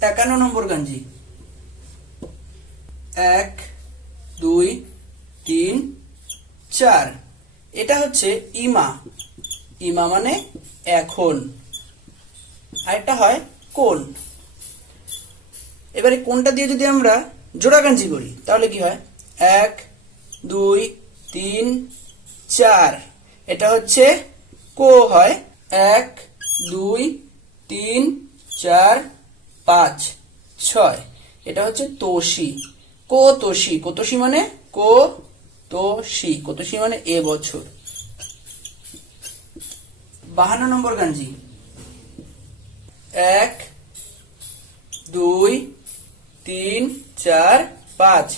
একান্ন নম্বর গাঞ্জি এক, দুই, তিন, চার। এটা হচ্ছে ইমা। ইমা মানে এখন। আরেকটা হয় কোন। এবারে কোনটা দিয়ে যদি আমরা জোড়া গাঞ্জি করি, তাহলে কি হয়? এক, দুই, তিন, চার। এটা হচ্ছে কো হয়। এক, দুই, তিন, চার পাঁচ, ছয়। এটা হচ্ছে তোষি। কো তোষি কোতোষি মানে কো তোষি কোতোষি মানে এ বছর। বাহান্ন নম্বর গাঞ্জি এক, দুই, তিন, চার, পাঁচ,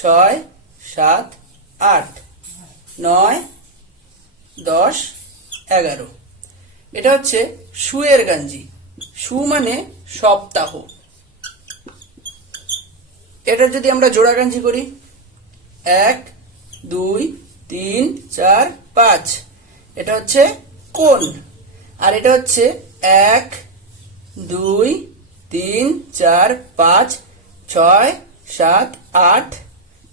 ছয়, সাত, আট, নয়, দশ, এগারো। এটা হচ্ছে সুয়ের গাঞ্জি সু মানে সপ্তাহ। এটা যদি আমরা জোড়া গাঞ্জি করি, এক, দুই, তিন, চার, পাঁচ। এটা হচ্ছে কোন আর এটা হচ্ছে এক, দুই, তিন, চার, পাঁচ, ছয়, সাত, আট,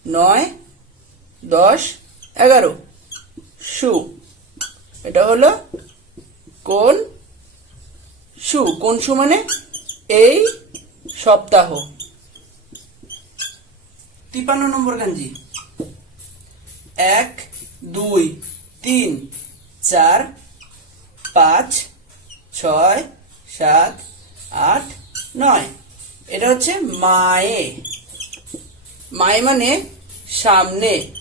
নয়, দশ, এগারো। সু। এটা হলো কোন সু, কোন সু মানে? এই সপ্তাহ। তিপান্ন নম্বর গাঞ্জি এক, দুই, তিন, চার, পাঁচ, ছয়, সাত, আট, নয়। এটা হচ্ছে মায়ে। মায়ে মানে সামনে।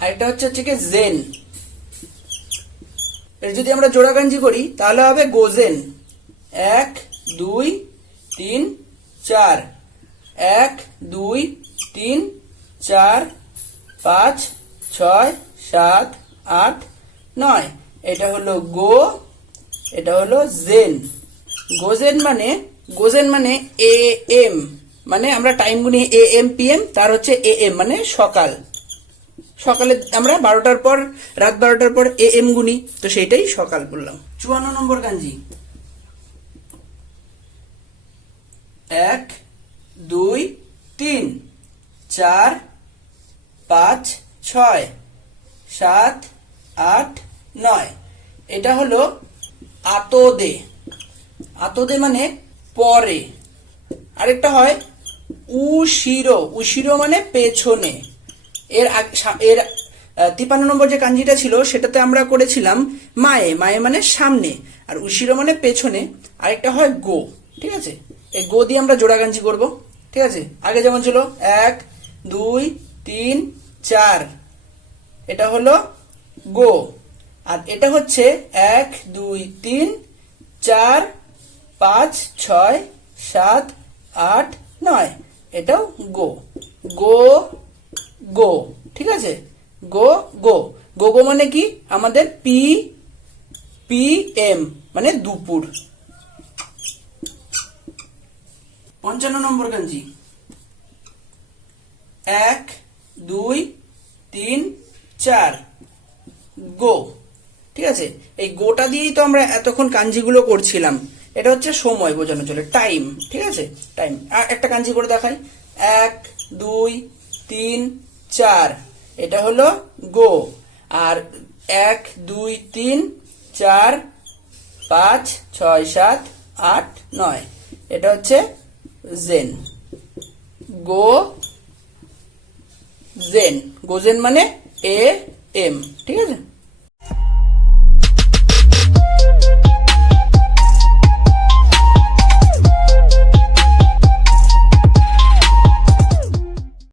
আরেকটা হচ্ছে হচ্ছে কি, জেন। এর যদি আমরা জোড়াগাঞ্জি করি, তাহলে হবে গোজেন। এক, দুই, তিন, চার। এক, দুই, তিন, চার, পাঁচ, ছয়, সাত, আট, নয়। এটা হলো গো, এটা হলো জেন। গোজেন মানে গোজেন মানে এ এম। মানে আমরা time Guni A M, P M, তার হচ্ছে এ এম মানে সকাল। সকালে আমরা বারোটার পর, রাত বারোটার পর এ এম গুনি তো সেইটাই সকাল বললাম। চুয়ান্ন নম্বর গাঞ্জি এক, দুই, তিন, চার, পাঁচ, ছয়, সাত, আট, নয়। এটা হলো আতদে। আতদে মানে পরে। আরেকটা হয় উশিরো। উশিরো মানে পেছনে। এর এর তিপান্ন নম্বর যে কাঞ্জিটা ছিল, সেটাতে আমরা করেছিলাম মায়ে। মায়ে মানে সামনে, আর উশিরো মানে পেছনে, আরেকটা হয় গো, ঠিক আছে? এই গো দিয়ে আমরা জোড়া গাঞ্জি করব, ঠিক আছে? আগে যেমন ছিল এক, দুই, তিন, চার। এটা হলো গো। আর এটা হচ্ছে এক, দুই, তিন, চার, পাঁচ, ছয়, সাত, আট, নয়। এটাও গো। গো গো, ঠিক আছে? গো গো। গো গো মানে কি? আমাদের পি পি এম মানে দুপুর। পঞ্চান্ন নম্বর গাঞ্জি। এক, দুই, তিন, চার। গো, ঠিক আছে? এই গোটা দিয়েই তো আমরা এতক্ষণ কাঞ্জিগুলো করছিলাম। এটা হচ্ছে সময় বোঝানো চলে, টাইম, ঠিক আছে? টাইম। একটা কাঞ্জি করে দেখাই। এক, দুই, তিন চার। এটা হলো গো। আর এক, দুই, তিন, চার, পাঁচ, ছয়, সাত, আট, নয়। এটা হচ্ছে জেন। গো, জেন। গোজেন মানে এ, এম। ঠিক আছে?